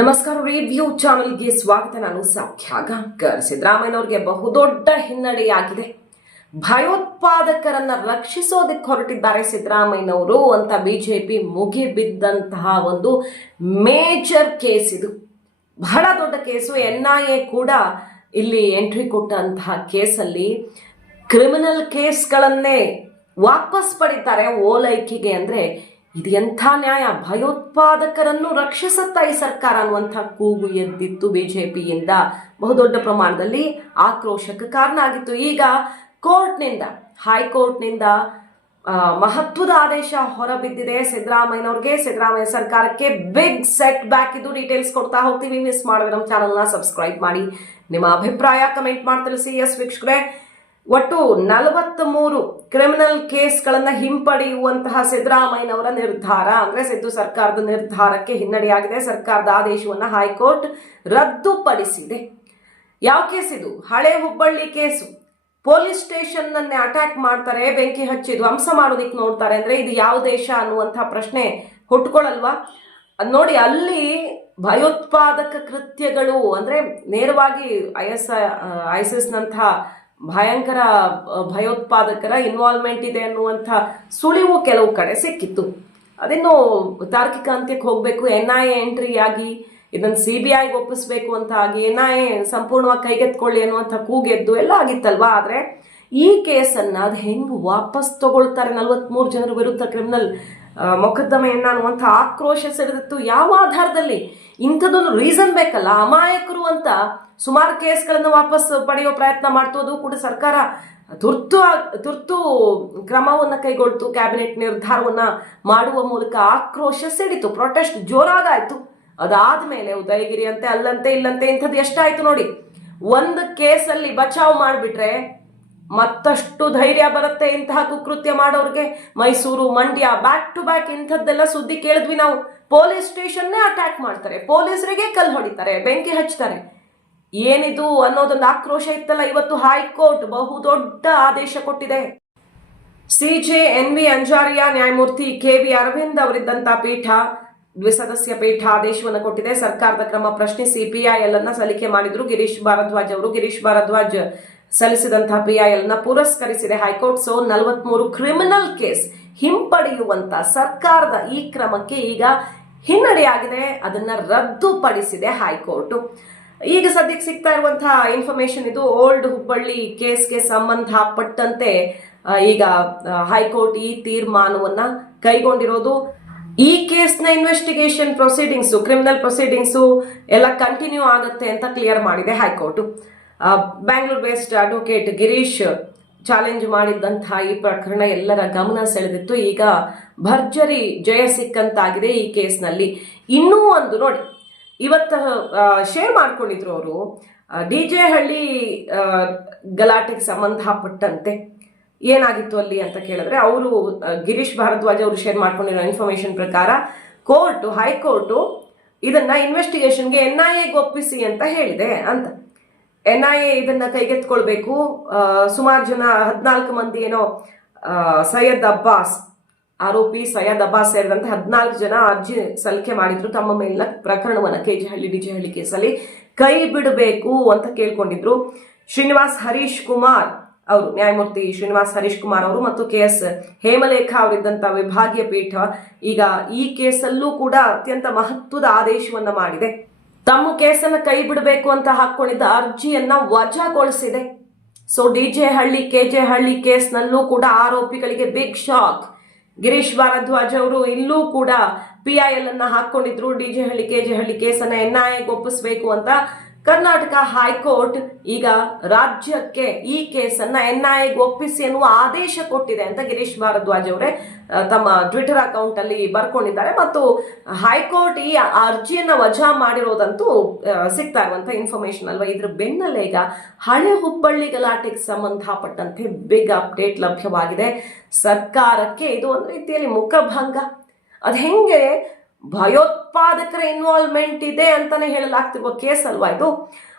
ನಮಸ್ಕಾರ ರೇಡಿಯೋ ಚಾನಲ್ಗೆ ಸ್ವಾಗತ. ನಾನು ಸೌಖ್ಯ ಗಾಂಕರ್ ಸಿದ್ದರಾಮಯ್ಯನವ್ರಿಗೆ ಬಹುದೊಡ್ಡ ಹಿನ್ನಡೆಯಾಗಿದೆ. ಭಯೋತ್ಪಾದಕರನ್ನ ರಕ್ಷಿಸೋದಕ್ಕೆ ಹೊರಟಿದ್ದಾರೆ ಸಿದ್ದರಾಮಯ್ಯನವರು ಅಂತ ಬಿಜೆಪಿ ಮುಗಿಬಿದ್ದಂತಹ ಒಂದು ಮೇಜರ್ ಕೇಸ್ ಇದು. ಬಹಳ ದೊಡ್ಡ ಕೇಸು. ಎನ್ ಐ ಎ ಕೂಡ ಇಲ್ಲಿ ಎಂಟ್ರಿ ಕೊಟ್ಟಂತಹ ಕೇಸಲ್ಲಿ ಕ್ರಿಮಿನಲ್ ಕೇಸ್ಗಳನ್ನೇ ವಾಪಸ್ ಪಡಿತಾರೆ ಓಲೈಕೆಗೆ ಅಂದ್ರೆ ಇದು ಎಂಥ ನ್ಯಾಯ? ಭಯೋತ್ಪಾದಕರನ್ನು ರಕ್ಷಿಸುತ್ತಾ ಈ ಸರ್ಕಾರ ಅನ್ನುವಂಥ ಕೂಗು ಎದ್ದಿತ್ತು ಬಿಜೆಪಿಯಿಂದ. ಬಹುದೊಡ್ಡ ಪ್ರಮಾಣದಲ್ಲಿ ಆಕ್ರೋಶಕ್ಕೆ ಕಾರಣ ಆಗಿತ್ತು ಈಗ ಕೋರ್ಟ್ನಿಂದ, ಹೈಕೋರ್ಟ್ನಿಂದ ಮಹತ್ವದ ಆದೇಶ ಹೊರಬಿದ್ದಿದೆ. ಸಿದ್ದರಾಮಯ್ಯನವ್ರಿಗೆ, ಸಿದ್ದರಾಮಯ್ಯ ಸರ್ಕಾರಕ್ಕೆ ಬಿಗ್ ಸೆಟ್ ಬ್ಯಾಕ್ ಇದು. ಡೀಟೇಲ್ಸ್ ಕೊಡ್ತಾ ಹೋಗ್ತೀವಿ. ಮಿಸ್ ಮಾಡಿದ್ರೆ ನಮ್ಮ ಚಾನಲ್ನ ಸಬ್ಸ್ಕ್ರೈಬ್ ಮಾಡಿ. ನಿಮ್ಮ ಅಭಿಪ್ರಾಯ ಕಮೆಂಟ್ ಮಾಡಿ ತಿಳಿಸಿ. ಎಸ್ ವೀಕ್ಷಕರೇ ಒಟ್ಟು ನಲವತ್ತ್ ಮೂರು ಕ್ರಿಮಿನಲ್ ಕೇಸ್ಗಳನ್ನ ಹಿಂಪಡೆಯುವಂತಹ ಸಿದ್ದರಾಮಯ್ಯನವರ ನಿರ್ಧಾರ. ಅಂದ್ರೆ ಸಿದ್ದು ಸರ್ಕಾರದ ನಿರ್ಧಾರಕ್ಕೆ ಹಿನ್ನಡೆಯಾಗಿದೆ. ಸರ್ಕಾರದ ಆದೇಶವನ್ನ ಹೈಕೋರ್ಟ್ ರದ್ದುಪಡಿಸಿದೆ. ಯಾವ ಕೇಸ್ ಇದು? ಹಳೆ Hubballi case. Police station attack ಮಾಡ್ತಾರೆ, ಬೆಂಕಿ ಹಚ್ಚಿ ಧ್ವಂಸ ಮಾಡೋದಿಕ್ ನೋಡ್ತಾರೆ ಅಂದ್ರೆ ಇದು ಯಾವ ದೇಶ ಅನ್ನುವಂತಹ ಪ್ರಶ್ನೆ ಹುಟ್ಕೊಳ್ಳಲ್ವಾ ನೋಡಿ, ಅಲ್ಲಿ ಭಯೋತ್ಪಾದಕ ಕೃತ್ಯಗಳು ಅಂದ್ರೆ ನೇರವಾಗಿ ಐ ಎಸ್ ಐಸಿಸ್ನಂತಹ ಭಯಂಕರ ಭಯೋತ್ಪಾದಕರ ಇನ್ವಾಲ್ವ್ಮೆಂಟ್ ಇದೆ ಅನ್ನುವಂಥ ಸುಳಿವು ಕೆಲವು ಕಡೆ ಸಿಕ್ಕಿತ್ತು. ಅದಿನ್ನು ತಾರ್ಕಿಕ ಅಂತ್ಯಕ್ಕೆ ಹೋಗಬೇಕು ಎನ್ ಐ ಎ ಎಂಟ್ರಿ ಆಗಿ ಇದನ್ನು ಸಿ ಬಿ ಐಗೆ ಒಪ್ಪಿಸ್ಬೇಕು ಅಂತ ಆಗಿ ಎನ್ ಐ ಎ ಸಂಪೂರ್ಣವಾಗಿ ಕೈಗೆತ್ಕೊಳ್ಳಿ ಅನ್ನುವಂಥ ಕೂಗೆದ್ದು ಎಲ್ಲ ಆಗಿತ್ತಲ್ವ? ಆದರೆ ಈ ಕೇಸನ್ನು ಅದು ಹೆಂಗೆ ವಾಪಸ್ ತಗೊಳ್ತಾರೆ ನಲ್ವತ್ಮೂರು ಜನರ ವಿರುದ್ಧ ಕ್ರಿಮಿನಲ್ ಮೊಕದ್ದಮೆಯನ್ನ ಅನ್ನುವಂಥ ಆಕ್ರೋಶ ಸೆಳೆದಿತ್ತು ಯಾವ ಆಧಾರದಲ್ಲಿ? ಇಂಥದ್ದೊಂದು ರೀಸನ್ ಬೇಕಲ್ಲ? ಅಮಾಯಕರು ಅಂತ ಸುಮಾರು ಕೇಸ್ಗಳನ್ನು ವಾಪಸ್ ಪಡೆಯೋ ಪ್ರಯತ್ನ ಮಾಡ್ತು ಅದು ಕೂಡ ಸರ್ಕಾರ ತುರ್ತು ತುರ್ತು ಕ್ರಮವನ್ನು ಕೈಗೊಳ್ತು. ಕ್ಯಾಬಿನೆಟ್ ನಿರ್ಧಾರವನ್ನ ಮಾಡುವ ಮೂಲಕ ಆಕ್ರೋಶ ಸೆಳಿತು ಪ್ರೊಟೆಸ್ಟ್ ಅದಾದ ಮೇಲೆ ಉದಯಗಿರಿ ಅಂತೆ ಅಲ್ಲಂತೆ ಇಲ್ಲಂತೆ ಇಂಥದ್ದು ಎಷ್ಟಾಯಿತು ನೋಡಿ. ಒಂದು ಕೇಸಲ್ಲಿ ಬಚಾವ್ ಮಾಡಿಬಿಟ್ರೆ ಮತ್ತಷ್ಟು ಧೈರ್ಯ ಬರುತ್ತೆ ಇಂತಹ ಕುಕೃತ್ಯ ಮಾಡೋರಿಗೆ. Mysuru Mandya back to back ಇಂಥದ್ದೆಲ್ಲ ಸುದ್ದಿ ಕೇಳಿದ್ವಿ ನಾವು. ಪೊಲೀಸ್ ಸ್ಟೇಷನ್ನೇ ಅಟ್ಯಾಕ್ ಮಾಡ್ತಾರೆ. ಪೊಲೀಸರಿಗೆ ಕಲ್ಲು ಹೊಡಿತಾರೆ, ಬೆಂಕಿ ಹಚ್ತಾರೆ. ಏನಿದು ಅನ್ನೋದೊಂದು ಆಕ್ರೋಶ ಇತ್ತಲ್ಲ ಇವತ್ತು ಹೈಕೋರ್ಟ್ ಬಹುದೊಡ್ಡ ಆದೇಶ ಕೊಟ್ಟಿದೆ. ಸಿಜೆ ಎನ್ ವಿ ಅಂಜಾರಿಯಾ ನ್ಯಾಯಮೂರ್ತಿ ಕೆ ವಿ ಅರವಿಂದ್ ಅವರಿದ್ದಂತ ಪೀಠ ದ್ವಿಸದಸ್ಯ ಪೀಠ ಆದೇಶವನ್ನು ಕೊಟ್ಟಿದೆ. ಸರ್ಕಾರದ ಕ್ರಮ ಪ್ರಶ್ನಿಸಿ ಪಿಐಎಲ್ ಅನ್ನ ಸಲ್ಲಿಕೆ ಮಾಡಿದ್ರು ಗಿರೀಶ್ ಭಾರದ್ವಾಜ್ ಅವರು. ಗಿರೀಶ್ ಭಾರದ್ವಾಜ್ ಸಲ್ಲಿಸಿದಂತಹ ಪಿಐಎಲ್ನ ಪುರಸ್ಕರಿಸಿದೆ ಹೈಕೋರ್ಟ್. ಸೊ, ನಲವತ್ಮೂರು ಕ್ರಿಮಿನಲ್ ಕೇಸ್ ಹಿಂಪಡೆಯುವಂತ ಸರ್ಕಾರದ ಈ ಕ್ರಮಕ್ಕೆ ಈಗ ಹಿನ್ನಡೆಯಾಗಿದೆ. ಅದನ್ನ ರದ್ದುಪಡಿಸಿದೆ ಹೈಕೋರ್ಟ್. ಈಗ ಸದ್ಯಕ್ಕೆ ಸಿಗ್ತಾ ಇರುವಂತಹ ಇನ್ಫಾರ್ಮೇಶನ್ ಇದು ಓಲ್ಡ್ ಹುಬ್ಬಳ್ಳಿ ಕೇಸ್ಗೆ ಸಂಬಂಧಪಟ್ಟಂತೆ ಈಗ ಹೈಕೋರ್ಟ್ ಈ ತೀರ್ಮಾನವನ್ನ ಕೈಗೊಂಡಿರೋದು. ಈ ಕೇಸ್ನ ಇನ್ವೆಸ್ಟಿಗೇಷನ್ ಪ್ರೊಸೀಡಿಂಗ್ಸು ಕ್ರಿಮಿನಲ್ ಪ್ರೊಸೀಡಿಂಗ್ಸು ಎಲ್ಲ ಕಂಟಿನ್ಯೂ ಆಗುತ್ತೆ ಅಂತ ಕ್ಲಿಯರ್ ಮಾಡಿದೆ high court. Bangalore based advocate Girish challenge ಮಾಡಿದ್ದಂತಹ ಈ ಪ್ರಕರಣ ಎಲ್ಲರ ಗಮನ ಸೆಳೆದಿತ್ತು. ಈಗ ಭರ್ಜರಿ ಜಯ ಸಿಕ್ಕಂತಾಗಿದೆ ಈ ಕೇಸ್ನಲ್ಲಿ. ಇನ್ನೂ ಒಂದು ನೋಡಿ, ಇವತ್ತು ಶೇರ್ ಮಾಡ್ಕೊಂಡಿದ್ರು ಅವರು. ಡಿ ಜೆ ಹಳ್ಳಿ ಗಲಾಟೆಗೆ ಸಂಬಂಧಪಟ್ಟಂತೆ ಏನಾಗಿತ್ತು ಅಲ್ಲಿ ಅಂತ ಕೇಳಿದ್ರೆ, ಅವರು ಗಿರೀಶ್ ಭಾರದ್ವಾಜ್ ಅವರು ಶೇರ್ ಮಾಡ್ಕೊಂಡಿರೋ ಇನ್ಫಾರ್ಮೇಶನ್ ಪ್ರಕಾರ ಕೋರ್ಟು, ಹೈಕೋರ್ಟು ಇದನ್ನ ಇನ್ವೆಸ್ಟಿಗೇಷನ್ಗೆ ಎನ್ ಐ ಎಗೆ ಒಪ್ಪಿಸಿ ಅಂತ ಹೇಳಿದೆ ಅಂತ. ಎನ್ ಐ ಎ ಇದನ್ನ ಕೈಗೆತ್ಕೊಳ್ಬೇಕು ಸುಮಾರು ಜನ ಹದಿನಾಲ್ಕು ಮಂದಿ ಏನೋ ಸೈಯದ್ ಅಬ್ಬಾಸ್ ಆರೋಪಿ ಸೈಯದ್ ಅಬ್ಬಾಸ್ ಸೇರಿದಂತೆ ಹದಿನಾಲ್ಕು ಜನ ಅರ್ಜಿ ಸಲ್ಲಿಕೆ ಮಾಡಿದ್ರು. ತಮ್ಮ ಮೇಲಿನ ಹಳ್ಳಿ ಡಿಜೆ ಹಳ್ಳಿ ಕೇಸಲ್ಲಿ ಕೈ ಬಿಡಬೇಕು ಅಂತ ಕೇಳ್ಕೊಂಡಿದ್ರು. ಶ್ರೀನಿವಾಸ್ ಹರೀಶ್ ಕುಮಾರ್ ಅವರು, ನ್ಯಾಯಮೂರ್ತಿ ಶ್ರೀನಿವಾಸ್ ಹರೀಶ್ ಕುಮಾರ್ ಅವರು ಮತ್ತು ಕೆ ಎಸ್ ಹೇಮಲೇಖ ಅವರಿದ್ದಂಥ ವಿಭಾಗೀಯ ಪೀಠ ಈಗ ಈ ಕೇಸಲ್ಲೂ ಕೂಡ ಅತ್ಯಂತ ಮಹತ್ವದ ಆದೇಶವನ್ನ ಮಾಡಿದೆ. ತಮ್ಮ ಕೇಸನ್ನು ಕೈ ಬಿಡಬೇಕು ಅಂತ ಹಾಕೊಂಡಿದ್ದ ಅರ್ಜಿಯನ್ನ ವಜಾಗೊಳಿಸಿದೆ. So D J Halli, K J Halli ಕೇಸ್ನಲ್ಲೂ ಕೂಡ ಆರೋಪಿಗಳಿಗೆ ಬಿಗ್ ಶಾಕ್ ಗಿರೀಶ್ ಭಾರದ್ವಾಜ್ ಅವರು ಇಲ್ಲೂ ಕೂಡ ಪಿ ಐ ಎಲ್ ಅನ್ನ ಹಾಕೊಂಡಿದ್ರು. D J Halli, K J Halli ಕೇಸನ್ನ ಎನ್ ಎಗೆ ಒಪ್ಪಿಸಬೇಕು ಅಂತ ಕರ್ನಾಟಕ ಹೈಕೋರ್ಟ್ ಈಗ ರಾಜ್ಯಕ್ಕೆ ಈ ಕೇಸನ್ನ ಎನ್ ಐ ಎಗೆ ಒಪ್ಪಿಸಿ ಎನ್ನುವ ಆದೇಶ ಕೊಟ್ಟಿದೆ ಅಂತ ಗಿರೀಶ್ ಭಾರದ್ವಾಜ್ ಅವರೇ ತಮ್ಮ ಟ್ವಿಟರ್ ಅಕೌಂಟ್ ಅಲ್ಲಿ ಬರ್ಕೊಂಡಿದ್ದಾರೆ. ಮತ್ತು ಹೈಕೋರ್ಟ್ ಈ ಅರ್ಜಿಯನ್ನ ವಜಾ ಮಾಡಿರೋದಂತೂ ಸಿಗ್ತಾ ಇರುವಂತ ಇನ್ಫಾರ್ಮೇಶನ್ ಅಲ್ವಾ? ಇದ್ರ ಬೆನ್ನಲ್ಲೇ ಈಗ ಹಳೆ ಹುಬ್ಬಳ್ಳಿ ಗಲಾಟೆಗೆ ಸಂಬಂಧಪಟ್ಟಂತೆ ಬಿಗ್ ಅಪ್ಡೇಟ್ ಲಭ್ಯವಾಗಿದೆ. ಸರ್ಕಾರಕ್ಕೆ ಇದು ಒಂದು ರೀತಿಯಲ್ಲಿ ಮುಖಭಂಗ. ಅದ್ ಹೆಂಗೆ ಭಯೋತ್ಪಾದಕರ ಇನ್ವಾಲ್ವ್ಮೆಂಟ್ ಇದೆ ಅಂತಾನೆ ಹೇಳಲಾಗ್ತಿರುವ ಕೇಸ್ ಅಲ್ವಾ ಇದು?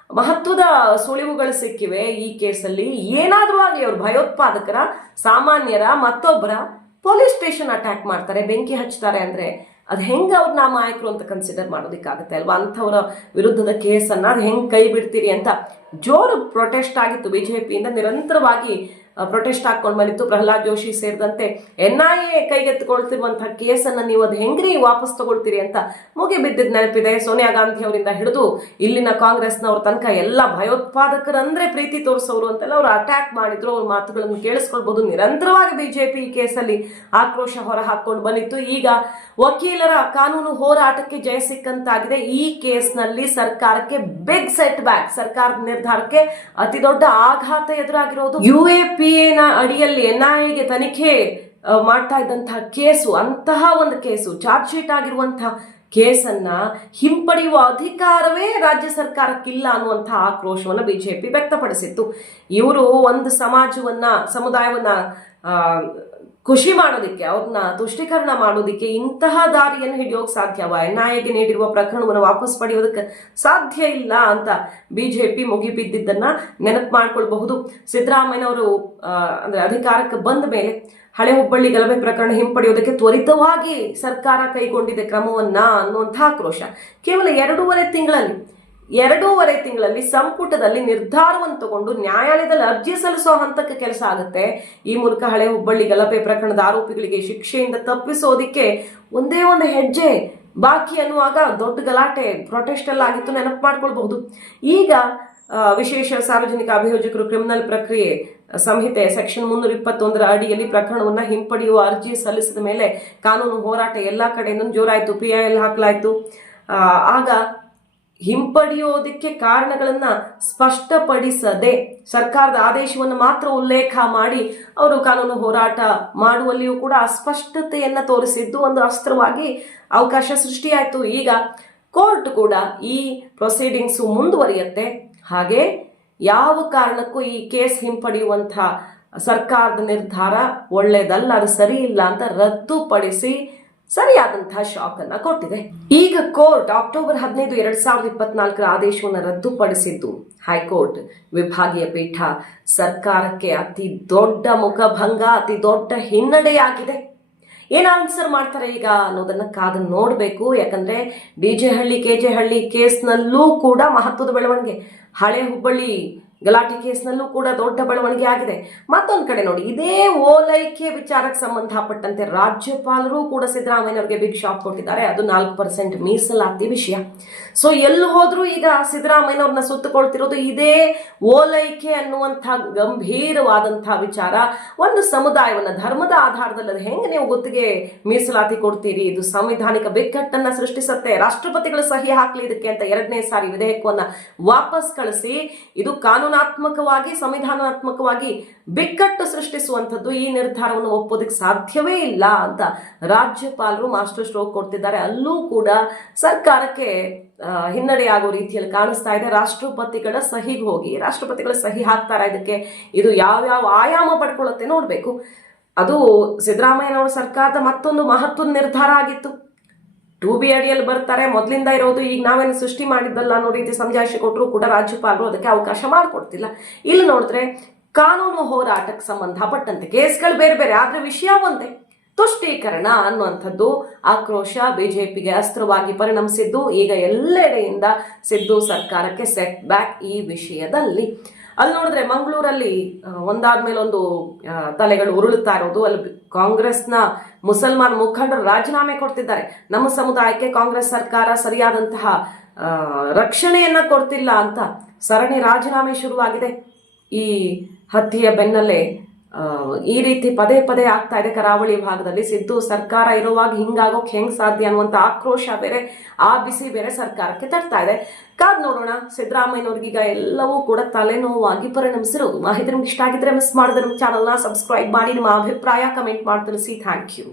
ಮಹತ್ವದ ಸುಳಿವುಗಳು ಸಿಕ್ಕಿವೆ ಈ ಕೇಸಲ್ಲಿ. ಏನಾದರೂ ಆಗಲಿ ಅವರು ಭಯೋತ್ಪಾದಕರ, ಸಾಮಾನ್ಯರ, ಮತ್ತೊಬ್ಬರ ಪೊಲೀಸ್ ಸ್ಟೇಷನ್ ಅಟ್ಯಾಕ್ ಮಾಡ್ತಾರೆ, ಬೆಂಕಿ ಹಚ್ತಾರೆ ಅಂದ್ರೆ ಅದು ಹೆಂಗೆ ಅವ್ರ ನಾಮಾಯಕರು ಅಂತ ಕನ್ಸಿಡರ್ ಮಾಡೋದಕ್ಕಾಗುತ್ತೆ ಅಲ್ವಾ? ಅಂಥವ್ರ ವಿರುದ್ಧದ ಕೇಸನ್ನು ಅದು ಹೆಂಗೆ ಕೈ ಬಿಡ್ತೀರಿ ಅಂತ ಜೋರು ಪ್ರೊಟೆಸ್ಟ್ ಆಗಿತ್ತು ಬಿಜೆಪಿಯಿಂದ ನಿರಂತರವಾಗಿ ಪ್ರೊಟೆಸ್ಟ್ ಹಾಕೊಂಡ್ ಬಂದಿತ್ತು. ಪ್ರಹ್ಲಾದ್ ಜೋಶಿ ಸೇರಿದಂತೆ ಎನ್ ಐ ಎ ಕೈಗೆತ್ತಿಕೊಳ್ತಿರುವಂತಹ ಕೇಸನ್ನು ನೀವು ಅದು ಹೆಂಗ್ರಿ ವಾಪಸ್ ತಗೊಳ್ತೀರಿ ಅಂತ ಮುಗಿ ಬಿದ್ದಿದ್ ನೆನಪಿದೆ. ಸೋನಿಯಾ ಗಾಂಧಿ ಅವರಿಂದ ಹಿಡಿದು ಇಲ್ಲಿನ ಕಾಂಗ್ರೆಸ್ನವ್ರ ತನಕ ಎಲ್ಲ ಭಯೋತ್ಪಾದಕರಂದ್ರೆ ಪ್ರೀತಿ ತೋರಿಸೋರು ಅಂತೆಲ್ಲ ಅವ್ರು ಅಟ್ಯಾಕ್ ಮಾಡಿದ್ರು. ಅವ್ರ ಮಾತುಗಳನ್ನು ಕೇಳಿಸ್ಕೊಳ್ಬಹುದು ನಿರಂತರವಾಗಿ ಬಿಜೆಪಿ ಈ ಕೇಸಲ್ಲಿ ಆಕ್ರೋಶ ಹೊರ ಹಾಕೊಂಡು ಬಂದಿತ್ತು. ಈಗ ವಕೀಲರ ಕಾನೂನು ಹೋರಾಟಕ್ಕೆ ಜಯ ಸಿಕ್ಕಂತಾಗಿದೆ. ಈ ಕೇಸ್ನಲ್ಲಿ ಸರ್ಕಾರಕ್ಕೆ ಬಿಗ್ ಸೆಟ್ ಬ್ಯಾಕ್ ಸರ್ಕಾರದ ನಿರ್ಧಾರಕ್ಕೆ ಅತಿ ದೊಡ್ಡ ಆಘಾತ ಎದುರಾಗಿರೋದು ಎ ಪಿ ಎನ ಅಡಿಯಲ್ಲಿ ಎಗೆ ತನಿಖೆ ಮಾಡ್ತಾ ಇದ್ದಂತಹ ಕೇಸು, ಅಂತಹ ಒಂದು ಕೇಸು, ಚಾರ್ಜ್ ಶೀಟ್ ಆಗಿರುವಂತಹ ಕೇಸನ್ನ ಹಿಂಪಡೆಯುವ ಅಧಿಕಾರವೇ ರಾಜ್ಯ ಸರ್ಕಾರಕ್ಕಿಲ್ಲ ಅನ್ನುವಂತಹ ಆಕ್ರೋಶವನ್ನು ಬಿಜೆಪಿ ವ್ಯಕ್ತಪಡಿಸಿತ್ತು. ಇವರು ಒಂದು ಸಮಾಜವನ್ನ, ಸಮುದಾಯವನ್ನ ಖುಷಿ ಮಾಡೋದಿಕ್ಕೆ ಅವ್ರನ್ನ ತುಷ್ಟೀಕರಣ ಮಾಡೋದಿಕ್ಕೆ ಇಂತಹ ದಾರಿಯನ್ನು ಹಿಡಿಯೋಕೆ ಸಾಧ್ಯವ ಎನ್ಐಎಗೆ ನೀಡಿರುವ ಪ್ರಕರಣವನ್ನು ವಾಪಸ್ ಪಡೆಯೋದಕ್ಕೆ ಸಾಧ್ಯ ಇಲ್ಲ ಅಂತ ಬಿಜೆಪಿ ಮುಗಿಬಿದ್ದಿದ್ದನ್ನ ನೆನಪು ಮಾಡ್ಕೊಳ್ಬಹುದು. ಸಿದ್ದರಾಮಯ್ಯನವರು ಅಂದ್ರೆ ಅಧಿಕಾರಕ್ಕೆ ಬಂದ ಮೇಲೆ ಹಳೆ ಹುಬ್ಬಳ್ಳಿ ಗಲಭೆ ಪ್ರಕರಣ ಹಿಂಪಡೆಯೋದಕ್ಕೆ ತ್ವರಿತವಾಗಿ ಸರ್ಕಾರ ಕೈಗೊಂಡಿದೆ ಕ್ರಮವನ್ನ ಅನ್ನುವಂತಹ ಆಕ್ರೋಶ ಕೇವಲ ಎರಡೂವರೆ ತಿಂಗಳಲ್ಲಿ ಎರಡೂವರೆ ತಿಂಗಳಲ್ಲಿ ಸಂಪುಟದಲ್ಲಿ ನಿರ್ಧಾರವನ್ನು ತಗೊಂಡು ನ್ಯಾಯಾಲಯದಲ್ಲಿ ಅರ್ಜಿ ಸಲ್ಲಿಸೋ ಹಂತಕ್ಕೆ ಕೆಲಸ ಆಗುತ್ತೆ. ಈ ಮೂಲಕ ಹಳೆ ಹುಬ್ಬಳ್ಳಿ ಗಲಭೆ ಪ್ರಕರಣದ ಆರೋಪಿಗಳಿಗೆ ಶಿಕ್ಷೆಯಿಂದ ತಪ್ಪಿಸೋದಿಕ್ಕೆ ಒಂದೇ ಒಂದು ಹೆಜ್ಜೆ ಬಾಕಿ ಅನ್ನುವಾಗ ದೊಡ್ಡ ಗಲಾಟೆ ಪ್ರೊಟೆಸ್ಟ್ ಎಲ್ಲ ಆಗಿತ್ತು. ನೆನಪು ಮಾಡ್ಕೊಳ್ಬಹುದು. ಈಗ ವಿಶೇಷ ಸಾರ್ವಜನಿಕ ಅಭಿಯೋಜಕರು ಕ್ರಿಮಿನಲ್ ಪ್ರಕ್ರಿಯೆ ಸಂಹಿತೆ ಸೆಕ್ಷನ್ ಮುನ್ನೂರ ಇಪ್ಪತ್ತೊಂದರ ಅಡಿಯಲ್ಲಿ ಪ್ರಕರಣವನ್ನ ಹಿಂಪಡೆಯುವ ಅರ್ಜಿ ಸಲ್ಲಿಸಿದ ಮೇಲೆ ಕಾನೂನು ಹೋರಾಟ ಎಲ್ಲಾ ಕಡೆಯಿಂದ ಜೋರಾಯಿತು ಪಿ ಐ ಎಲ್ ಹಾಕಲಾಯಿತು. ಆಗ ಹಿಂಪಡೆಯೋದಕ್ಕೆ ಕಾರಣಗಳನ್ನ ಸ್ಪಷ್ಟಪಡಿಸದೆ ಸರ್ಕಾರದ ಆದೇಶವನ್ನು ಮಾತ್ರ ಉಲ್ಲೇಖ ಮಾಡಿ ಅವರು ಕಾನೂನು ಹೋರಾಟ ಮಾಡುವಲ್ಲಿಯೂ ಕೂಡ ಅಸ್ಪಷ್ಟತೆಯನ್ನ ತೋರಿಸಿದ್ದು ಒಂದು ಅಸ್ತ್ರವಾಗಿ ಅವಕಾಶ ಸೃಷ್ಟಿಯಾಯಿತು. ಈಗ ಕೋರ್ಟ್ ಕೂಡ ಈ ಪ್ರೊಸೀಡಿಂಗ್ಸು ಮುಂದುವರಿಯುತ್ತೆ. ಹಾಗೆ ಯಾವ ಕಾರಣಕ್ಕೂ ಈ ಕೇಸ್ ಹಿಂಪಡೆಯುವಂತಹ ಸರ್ಕಾರದ ನಿರ್ಧಾರ ಒಳ್ಳೆಯದಲ್ಲ ಅದು ಸರಿ ಇಲ್ಲ ಅಂತ ರದ್ದುಪಡಿಸಿ ಸರಿಯಾದಂತಹ ಶಾಕ್ ಅನ್ನ ಕೊಟ್ಟಿದೆ. ಈಗ ಕೋರ್ಟ್ ಅಕ್ಟೋಬರ್ ಹದಿನೈದು, ಎರಡ್ ಸಾವಿರದ ಇಪ್ಪತ್ನಾಲ್ಕರ ಆದೇಶವನ್ನು ರದ್ದುಪಡಿಸಿದ್ದು. ಹೈಕೋರ್ಟ್, ವಿಭಾಗೀಯ ಪೀಠ ಸರ್ಕಾರಕ್ಕೆ ಅತಿ ದೊಡ್ಡ ಮುಖಭಂಗ, ಅತಿ ದೊಡ್ಡ ಹಿನ್ನಡೆಯಾಗಿದೆ. ಏನ್ ಆನ್ಸರ್ ಮಾಡ್ತಾರೆ ಈಗ ಅನ್ನೋದನ್ನ ಕಾದ ನೋಡಬೇಕು. ಯಾಕಂದ್ರೆ D J Halli, K J Halli ಕೇಸ್ನಲ್ಲೂ ಕೂಡ ಮಹತ್ವದ ಬೆಳವಣಿಗೆ. ಹಳೆ ಹುಬ್ಬಳ್ಳಿ ಗಲಾಟೆ ಕೇಸ್ನಲ್ಲೂ ಕೂಡ ದೊಡ್ಡ ಬೆಳವಣಿಗೆ ಆಗಿದೆ. ಮತ್ತೊಂದು ಕಡೆ ನೋಡಿ, ಇದೇ ಓಲೈಕೆ ವಿಚಾರಕ್ಕೆ ಸಂಬಂಧಪಟ್ಟಂತೆ ರಾಜ್ಯಪಾಲರು ಕೂಡ ಸಿದ್ದರಾಮಯ್ಯನವರಿಗೆ ಬಿಗ್ ಶಾಕ್ ಕೊಟ್ಟಿದ್ದಾರೆ. ಅದು ನಾಲ್ಕು ಪರ್ಸೆಂಟ್ ಮೀಸಲಾತಿ ವಿಷಯ. ಸೊ ಎಲ್ಲಿ ಹೋದ್ರೂ ಈಗ ಸಿದ್ದರಾಮಯ್ಯನವ್ರನ್ನ ಸುತ್ತಕೊಳ್ತಿರೋದು ಇದೇ ಓಲೈಕೆ ಅನ್ನುವಂಥ ಗಂಭೀರವಾದಂತಹ ವಿಚಾರ. ಒಂದು ಸಮುದಾಯವನ್ನ, ಧರ್ಮದ ಆಧಾರದಲ್ಲಿ ಹೆಂಗೆ ನೀವು ಗುತ್ತಿಗೆ ಮೀಸಲಾತಿ ಕೊಡ್ತೀರಿ? ಇದು ಸಂವಿಧಾನಿಕ ಬಿಕ್ಕಟ್ಟನ್ನ ಸೃಷ್ಟಿಸುತ್ತೆ. ರಾಷ್ಟ್ರಪತಿಗಳು ಸಹಿ ಹಾಕ್ಲಿ ಇದಕ್ಕೆ ಅಂತ ಎರಡನೇ ಸಾರಿ ವಿಧೇಯಕವನ್ನ ವಾಪಸ್ ಕಳಿಸಿ, ಇದು ಕಾನೂನಾತ್ಮಕವಾಗಿ ಸಂವಿಧಾನಾತ್ಮಕವಾಗಿ ಬಿಕ್ಕಟ್ಟು ಸೃಷ್ಟಿಸುವಂಥದ್ದು ಈ ನಿರ್ಧಾರವನ್ನು ಒಪ್ಪೋದಕ್ಕೆ ಸಾಧ್ಯವೇ ಇಲ್ಲ ಅಂತ ರಾಜ್ಯಪಾಲರು ಮಾಸ್ಟರ್ ಸ್ಟ್ರೋಕ್ ಕೊಡ್ತಿದ್ದಾರೆ. ಅಲ್ಲೂ ಕೂಡ ಸರ್ಕಾರಕ್ಕೆ ಹಿನ್ನಡೆಯಾಗೋ ರೀತಿಯಲ್ಲಿ ಕಾಣಿಸ್ತಾ ಇದೆ. ರಾಷ್ಟ್ರಪತಿಗಳ ಸಹಿಗೆ ಹೋಗಿ, ರಾಷ್ಟ್ರಪತಿಗಳ ಸಹಿ ಹಾಕ್ತಾರ. ಇದಕ್ಕೆ ಇದು ಯಾವ್ಯಾವ ಆಯಾಮ ಪಡ್ಕೊಳ್ಳುತ್ತೆ ನೋಡಬೇಕು. ಅದು ಸಿದ್ದರಾಮಯ್ಯನವರ ಸರ್ಕಾರದ ಮತ್ತೊಂದು ಮಹತ್ವದ ನಿರ್ಧಾರ ಆಗಿತ್ತು. ಟೂ ಬಿ ಅಡಿಯಲ್ಲಿ ಬರ್ತಾರೆ. ಮೊದಲಿಂದ ಇರೋದು ಈಗ ನಾವೇನು ಸೃಷ್ಟಿ ಮಾಡಿದ್ದಲ್ಲ ಅನ್ನೋ ರೀತಿ ಸಮಜಾಯಿಷಿ ಕೊಟ್ಟರು ಕೂಡ ರಾಜ್ಯಪಾಲರು ಅದಕ್ಕೆ ಅವಕಾಶ ಮಾಡಿಕೊಡ್ತಿಲ್ಲ. ಇಲ್ಲಿ ನೋಡಿದ್ರೆ ಕಾನೂನು ಹೋರಾಟಕ್ಕೆ ಸಂಬಂಧಪಟ್ಟಂತೆ ಕೇಸ್ಗಳು ಬೇರೆ ಬೇರೆ, ಆದ್ರೆ ವಿಷಯ ಒಂದೇ. ತುಷ್ಟೀಕರಣ ಅನ್ನುವಂಥದ್ದು ಆಕ್ರೋಶ ಬಿಜೆಪಿಗೆ ಅಸ್ತ್ರವಾಗಿ ಪರಿಣಮಿಸಿದ್ದು, ಈಗ ಎಲ್ಲೆಡೆಯಿಂದ ಸಿದ್ದು ಸರ್ಕಾರಕ್ಕೆ ಸೆಟ್ ಬ್ಯಾಕ್ ಈ ವಿಷಯದಲ್ಲಿ. ಅಲ್ಲಿ ನೋಡಿದ್ರೆ ಮಂಗಳೂರಲ್ಲಿ ಒಂದಾದ್ಮೇಲೆ ಒಂದು ತಲೆಗಳು ಉರುಳುತ್ತಾ ಇರೋದು. ಅಲ್ಲಿ ಕಾಂಗ್ರೆಸ್ನ ಮುಸಲ್ಮಾನ್ ಮುಖಂಡರು ರಾಜೀನಾಮೆ ಕೊಡ್ತಿದ್ದಾರೆ. ನಮ್ಮ ಸಮುದಾಯಕ್ಕೆ ಕಾಂಗ್ರೆಸ್ ಸರ್ಕಾರ ಸರಿಯಾದಂತಹ ರಕ್ಷಣೆಯನ್ನ ಕೊಡ್ತಿಲ್ಲ ಅಂತ ಸರಣಿ ರಾಜೀನಾಮೆ ಶುರುವಾಗಿದೆ. ಈ ಹತ್ಯೆಯ ಬೆನ್ನಲ್ಲೇ ಈ ರೀತಿ ಪದೇ ಪದೇ ಆಗ್ತಾ ಇದೆ ಕರಾವಳಿ ಭಾಗದಲ್ಲಿ. ಸಿದ್ದು, ಸರ್ಕಾರ ಇರುವಾಗ ಹಿಂಗಾಗೋಕ್ ಹೆಂಗ್ ಸಾಧ್ಯ ಅನ್ನುವಂತ ಆಕ್ರೋಶ ಬೇರೆ, ಆ ಬಿಸಿ ಬೇರೆ ಸರ್ಕಾರಕ್ಕೆ ತರ್ತಾ ಇದೆ. ಕಾದ್ ನೋಡೋಣ. ಸಿದ್ದರಾಮಯ್ಯನವ್ರಿಗೀಗ ಎಲ್ಲವೂ ಕೂಡ ತಲೆನೋವಾಗಿ ಪರಿಣಮಿಸಿರೋದು ಮಾಹಿತಿ ನಿಮ್ಗೆ ಇಷ್ಟ ಆಗಿದ್ರೆ ಮಿಸ್ ಮಾಡಿದ್ರೆ ನಮ್ಮ ಚಾನಲ್ನ ಸಬ್ಸ್ಕ್ರೈಬ್ ಮಾಡಿ. ನಿಮ್ಮ ಅಭಿಪ್ರಾಯ ಕಮೆಂಟ್ ಮಾಡಿ ತಿಳಿಸಿ ಥ್ಯಾಂಕ್ ಯು